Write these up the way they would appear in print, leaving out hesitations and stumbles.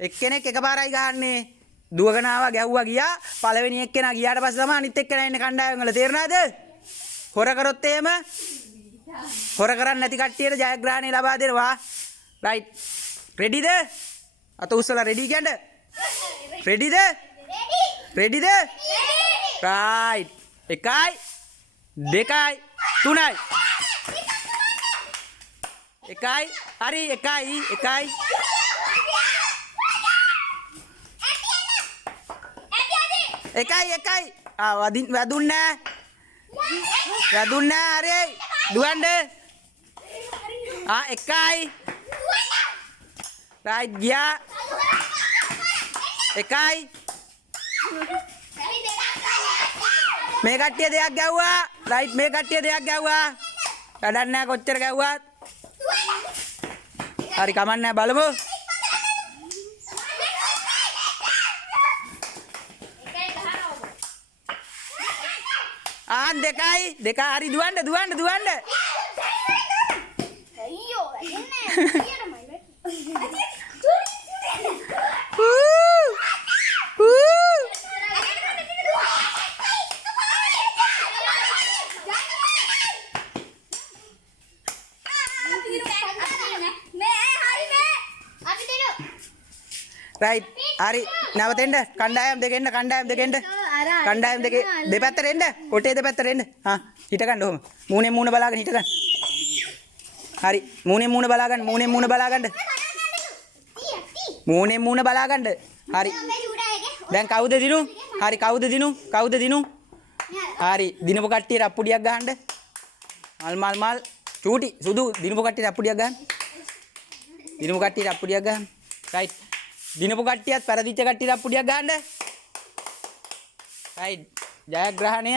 එක්කෙනෙක් එකපාරයි ගහන්නේ. දුවගෙන ආවා ගැහුවා ගියා. පළවෙනි එක්කෙනා ගියාට පස්සේ තමයි අනිත් එක්කෙනා ඉන්නේ කණ්ඩායම් වල. තේරුණාද? හොර කරොත් එහෙම හොර කරන්නේ නැති කට්ටියට ජයග්‍රහණය ලබා දෙනවා. රයිට්. රෙඩිද? අත උස්සලා රෙඩි කියන්න. රෙඩිද? රෙඩිද? රයිට්. 1යි 2යි 3යි 1යි හරි 1යි වැදුන්නේ හරි දුවන්න 1යි රයිට් ගියා 1යි මේ කට්ටිය දෙයක් ගැව්වා රයිට් මේ කට්ටිය දෙයක් ගැව්වා වැඩක් නැහැ කොච්චර ගැව්වත් හරි කමන්නේ බලමු දෙකයි හරි දුවන්න අයියෝ එන්නේ රයිට් හරි නැවතෙන්න කණ්ඩායම් දෙකෙන්න කණ්ඩායම් දෙකේ දෙපැත්තට එන්න කොටේ දෙපැත්තට එන්න හිට ගන්න ඔහොම මූණෙන් මූණ බලාගෙන හිට ගන්න හරි මූණෙන් මූණ බලාගන්න මූණෙන් මූණ බලාගන්න හරි දැන් කවුද දිනු හරි කවුද දිනු හරි දිනපු කට්ටියට අප්පුඩියක් ගහන්න මල් චූටි සුදු දිනපු කට්ටියට අප්පුඩියක් ගහන්න රයිට් දිනපු කට්ටියත් පෙරදිච්ච කට්ටියට අප්පුඩියක් ගහන්න රයිට් ජයග්‍රහණය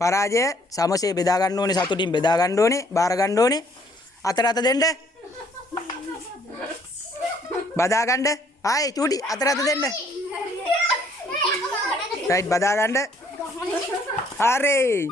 පරාජය සමසේ බෙදා ගන්න ඕනේ සතුටින් බෙදා ගන්න ඕනේ බාර ගන්න ඕනේ අතට අත දෙන්න බදා ගන්න ආයේ චූටි අතට අත දෙන්න රයිට් බදා ගන්න හරි